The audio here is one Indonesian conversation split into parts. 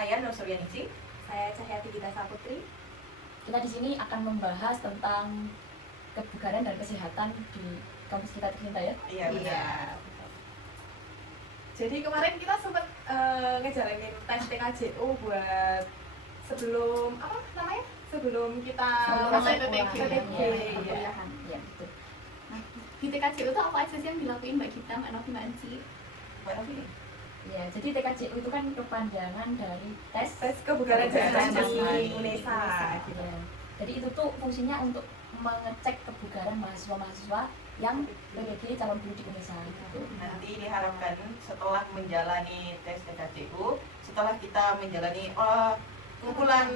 Saya Nur Suryaningsih. Saya Cahyati Gita Saputri. Kita di sini akan membahas tentang kebugaran dan kesehatan di kampus kita tercinta ya. Iya benar. Jadi kemarin kita sempat ngejalanin tes TKJU buat sebelum apa namanya? Sebelum kita Masuk PTG. Iya, betul. Nah, di TKJU itu apa aja sih yang dilakuin Mbak Gita, Mbak Novi, Mbak Anci? Mbak Novi. Ya, jadi TKJU itu kan kepanjangan dari tes kebugaran Kebugaran jasmani jasmani Indonesia. gitu. Jadi itu tuh fungsinya untuk mengecek kebugaran mahasiswa-mahasiswa yang PPG calon guru di Indonesia gitu. Nanti diharapkan setelah menjalani tes TKJU, setelah kita menjalani kumpulan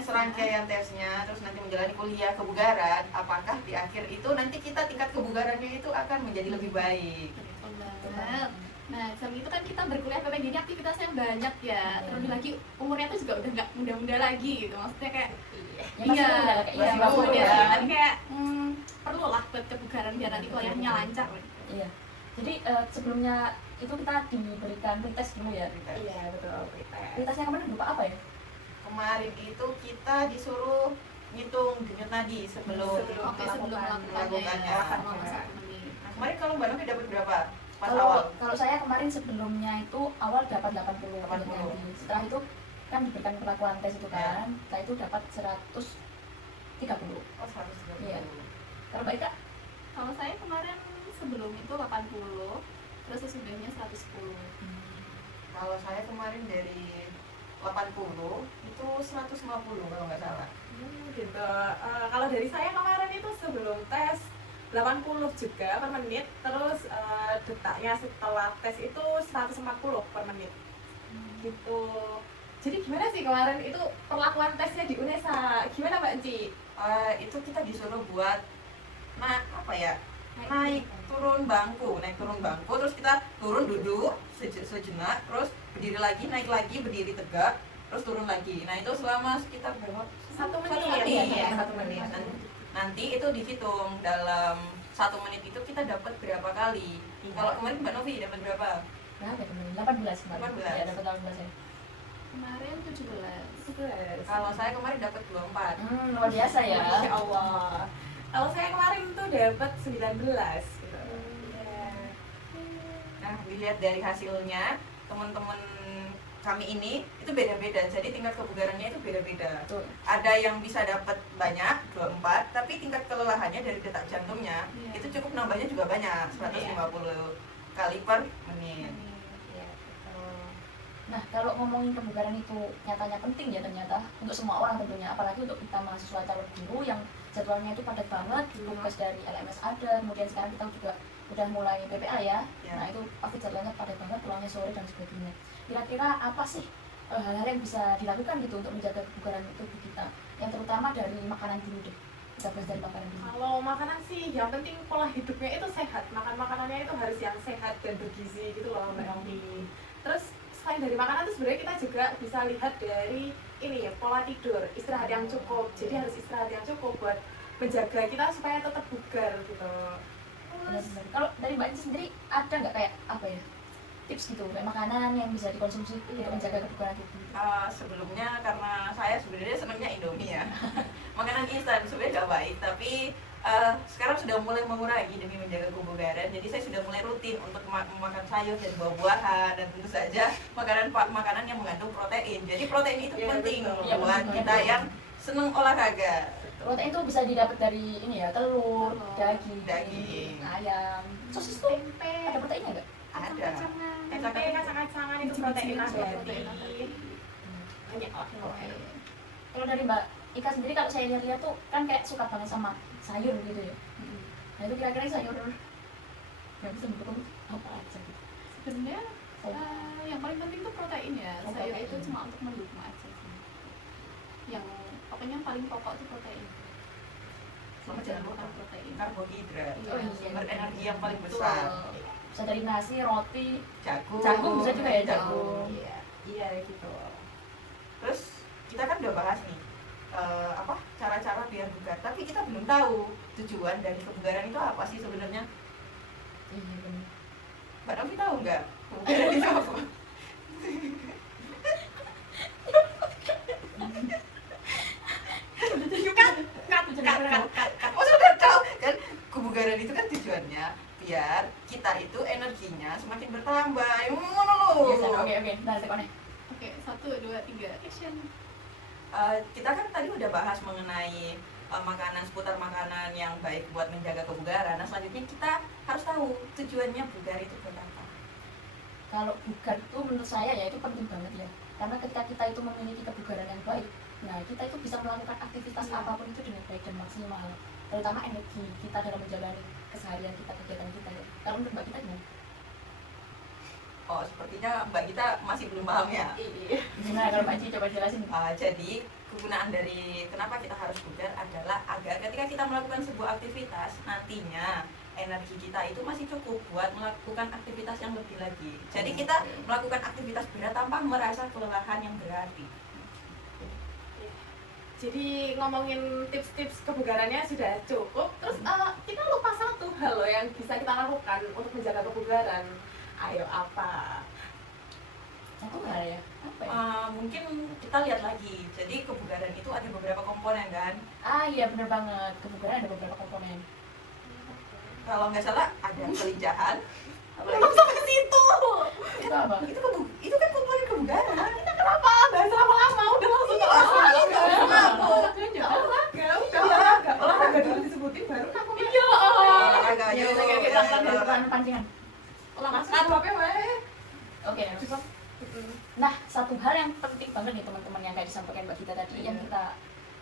serangkaian tesnya, terus nanti menjalani kuliah kebugaran, apakah di akhir itu nanti kita tingkat kebugarannya itu akan menjadi lebih baik. Betul banget. Nah, jam itu kan kita berkuliah PPG ini aktivitasnya banyak ya. Terlebih lagi umurnya tuh juga udah nggak muda-muda lagi gitu. Maksudnya kayak Ya, iya, masih ya, ya. kan kayak perlu lah buat kebugaran biar nanti kuliahnya lancar. Iya. Jadi sebelumnya itu kita diberikan pretest dulu ya. Iya, betul. Pretestnya kemarin berupa apa ya? Kemarin itu kita disuruh ngitung denyut nadi sebelum melakukannya ya. Kemarin kalau Mbak Novi dapat berapa? Pas awal? Kalau saya kemarin sebelumnya itu awal dapat 80. 80. Setelah itu kan diberikan perlakuan tes itu kan, setelah itu dapat 130. Oh, 130. Iya. Kalau Mbak Ika? Kalau saya kemarin sebelum itu 80, terus sesudahnya 110. Kalau saya kemarin dari 80 itu 150 kalau nggak salah. Gitu. Kalau dari saya kemarin itu sebelum tes 80 juga per menit, terus detaknya setelah tes itu 140 per menit. Gitu. Jadi gimana sih kemarin itu perlakuan tesnya di UNESA? Gimana Mbak Enci? Itu kita disuruh buat naik turun bangku, terus kita turun duduk sejenak, terus berdiri lagi, naik lagi, berdiri tegak, terus turun lagi. Nah itu selama sekitar berapa? 1 menit. Ya, 1 menit. Nanti itu dihitung dalam 1 menit itu kita dapat berapa kali. Kalau kemarin Mbak Novi dapat berapa? Berapa ya kemarin? 18 kemarin. 18. Ya, dapat 18 ya. Kemarin 17. Kalau saya kemarin dapat 24. Luar biasa ya. Masya Allah. Kalau saya kemarin tuh dapat 19 gitu. Nah, dilihat dari hasilnya, teman-teman kami ini itu beda-beda. Jadi tingkat kebugarannya itu beda-beda. Betul. Ada yang bisa dapat banyak, 24, tapi tingkat kelelahannya dari detak jantungnya itu cukup nambahnya juga banyak, 150 kali per menit. Iya, betul. Nah, kalau ngomongin kebugaran itu nyatanya penting ya ternyata untuk semua orang tentunya, apalagi untuk kita mahasiswa calon guru yang jadwalnya itu padat banget, tugas dari LMS ada, kemudian sekarang kita juga udah mulai PPA ya. Nah, itu pasti jadwalnya padat banget, pulangnya sore dan sebagainya. Kira-kira apa sih hal-hal yang bisa dilakukan gitu untuk menjaga kebugaran tubuh kita? Yang terutama dari makanan dulu deh. Kita bahas dari makanan dulu. Kalau makanan sih yang penting pola hidupnya itu sehat. Makanannya itu harus yang sehat dan bergizi gitu loh Mbak Novi. Terus selain dari makanan tuh sebenarnya kita juga bisa lihat dari ini ya, pola tidur, istirahat yang cukup. Jadi harus istirahat yang cukup buat menjaga kita supaya tetap bugar gitu. Benar-benar. Kalau dari Mbak Anci sendiri ada nggak kayak apa ya, tips gitu kayak makanan yang bisa dikonsumsi untuk menjaga kebugaran tubuh? Sebelumnya karena saya sebenarnya senangnya Indomie ya. Makanan instan sebenarnya nggak baik, tapi sekarang sudah mulai mengurangi demi menjaga kebugaran. Jadi saya sudah mulai rutin untuk memakan sayur dan buah-buahan, dan tentu saja makanan yang mengandung protein. Jadi protein itu penting buat kita yang senang olahraga. Protein itu bisa didapat dari ini ya, telur, daging, ayam, sosis tuh ada proteinnya nggak? Ada. Kacang-kacangan itu protein abadi. Banyak lah. Kalau dari Mbak Ika sendiri, kalau saya lihat-lihat tuh kan kayak suka banget sama sayur gitu ya. Nah itu kira-kira sayur yang bisa mendukung apa aja gitu? Sebenarnya yang paling penting tuh protein ya. Sayur itu cuma untuk mendukung aja sih. Yang pokoknya paling pokok itu protein. Sama jangan lupa protein. Karbohidrat. Sumber Iya. energi yang paling besar. Bisa dari nasi, roti, Jagung bisa juga ya, jagung. Iya gitu. Terus kita kan udah bahas nih cara-cara biar bugar, tapi kita belum tahu tujuan dari kebugaran itu apa sih sebenarnya. Iya benar. Mbak Novi tahu nggak kebugaran itu apa? biar kita itu energinya semakin bertambah. Yang ngono lho. Yes, oke. Nah, tekonnya. Oke, 1, 2, 3, action. Kita kan tadi udah bahas mengenai makanan, seputar makanan yang baik buat menjaga kebugaran. Nah, selanjutnya kita harus tahu tujuannya bugar itu buat apa. Kalau bugar itu menurut saya ya itu penting banget ya. Karena ketika kita itu memiliki kebugaran yang baik, nah kita itu bisa melakukan aktivitas apapun itu dengan baik dan maksimal. Terutama energi kita dalam menjalani keseharian kita, kegiatan kita ya. Kalau menurut Mbak kita gimana? Oh, sepertinya Mbak kita masih belum paham ya. Iya. Gimana kalau Mbak Ci coba jelasin? Jadi kegunaan dari kenapa kita harus bugar adalah agar ketika kita melakukan sebuah aktivitas nantinya energi kita itu masih cukup buat melakukan aktivitas yang lebih lagi. Jadi kita melakukan aktivitas berat tanpa merasa kelelahan yang berarti. Jadi ngomongin tips-tips kebugarannya sudah cukup. Terus kita lupa satu hal loh yang bisa kita lakukan untuk menjaga kebugaran. Ayo apa? Satu hal ya? Apa ya? Mungkin kita lihat lagi. Jadi kebugaran itu ada beberapa komponen kan. Iya bener banget, kebugaran ada beberapa komponen. Kalau nggak salah ada kelincahan. Belum sampai ke situ. Itu apa? Itu kan komponen kebugaran. Kita kenapa bahas lama-lama? Udah langsung ke olahraga. Olahraga dulu disebutin baru aku. Iya. Olahraga, Ya, yuk. oke, kita lakukan pancingan. Olahraga wae. Oke, nah satu hal yang penting banget nih teman-teman yang kayak disampaikan Mbak Gita tadi yang kita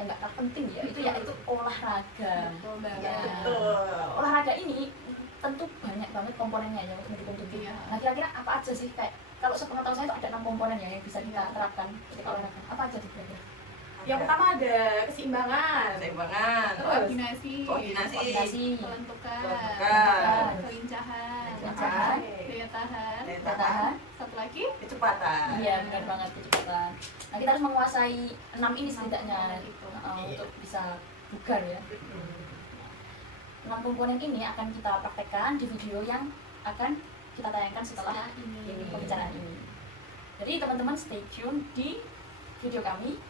yang nggak kalah penting ya itu yaitu olahraga. Betul banget. Ya. Olahraga ini tentu banyak banget komponennya yang untuk mendukung tubuh. Iya. Nah kira-kira apa aja sih kayak kalau sepengetahuan saya itu ada 6 komponen ya yang bisa kita terapkan ketika olahraga. Apa aja sih kira-kira? Yang pertama ada keseimbangan. Keseimbangan. Koordinasi, Koordinasi. kelentukan, Kelentukan. kelincahan, Kelincahan. daya tahan, Daya Daya tahan. satu lagi Kecepatan. Iya benar banget kecepatan. Nah kita harus menguasai 6 ini setidaknya Itu. untuk bisa bugar ya. 6 komponen ini akan kita praktekkan di video yang akan kita tayangkan setelah ini. pembicaraan ini. Jadi teman-teman stay tune di video kami